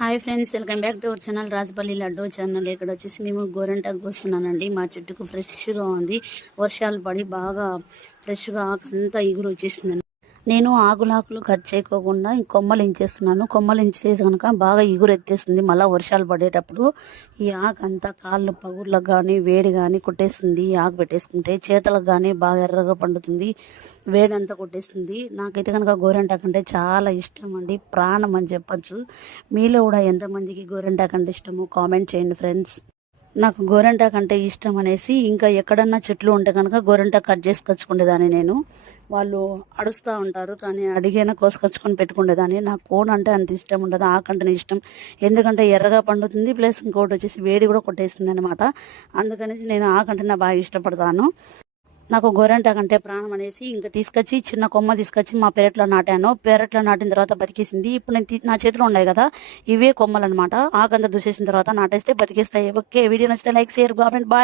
Hi friends, welcome back to our channel Rajapalli laddu channel. ఇక్కడ వచ్చేసి మేము గోరెంటాకు వస్తున్నానండి. మా చెట్టుకు ఫ్రెష్గా ఉంది. వర్షాలు పడి బాగా ఫ్రెష్గా ఆకంతా ఎగురు వచ్చేసిందండి. నేను ఆకులు కట్ చేయకోకుండా కొమ్మలు ఇంచేస్తున్నాను. కొమ్మలు ఇంచితే కనుక బాగా ఎగురు ఎత్తేస్తుంది. మళ్ళీ వర్షాలు పడేటప్పుడు ఈ ఆకు అంతా కాళ్ళు పగుళ్ళకు కానీ వేడి కానీ కొట్టేస్తుంది. ఈ ఆకు పెట్టేసుకుంటే చేతులకు కానీ బాగా ఎర్రగా పండుతుంది, వేడి అంతా కొట్టేస్తుంది. నాకైతే కనుక గోరెంటాకు అంటే చాలా ఇష్టం అండి, ప్రాణం అని చెప్పచ్చు. మీలో కూడా ఎంతమందికి గోరెంటాకు అంటే ఇష్టమో కామెంట్ చేయండి ఫ్రెండ్స్. నాకు గోరెంటాకు అంటే ఇష్టం అనేసి ఇంకా ఎక్కడన్నా చెట్లు ఉంటే కనుక గోరెంటాకు కట్ చేసుకొచ్చుకునేదాన్ని నేను. వాళ్ళు అడుస్తూ ఉంటారు కానీ అడిగైనా కోసుకొచ్చుకొని పెట్టుకునేదాన్ని. నాకు కోన్ అంటే అంత ఇష్టం ఉండదు, ఆకంటేనే ఇష్టం. ఎందుకంటే ఎర్రగా పండుతుంది, ప్లస్ ఇంకోటి వచ్చేసి వేడి కూడా కొట్టేస్తుంది అనమాట. అందుకనేసి నేను ఆకంటేనే బాగా ఇష్టపడతాను. నాకు గోరెంటాకు అంటే ప్రాణం అనేసి ఇంకా తీసుకొచ్చి చిన్న కొమ్మ తీసుకొచ్చి మా పెరట్లో నాటాను. పెరట్లో నాటిన తర్వాత బతికేసింది. ఇప్పుడు నేను నా చేతిలో ఉన్నాయి కదా, ఇవే కొమ్మలు అనమాట. ఆకంతా దూసేసిన తర్వాత నాటేస్తే బతికేస్తాయి. ఓకే, వీడియో నచ్చితే లైక్, షేర్, కామెంట్, బాయ్.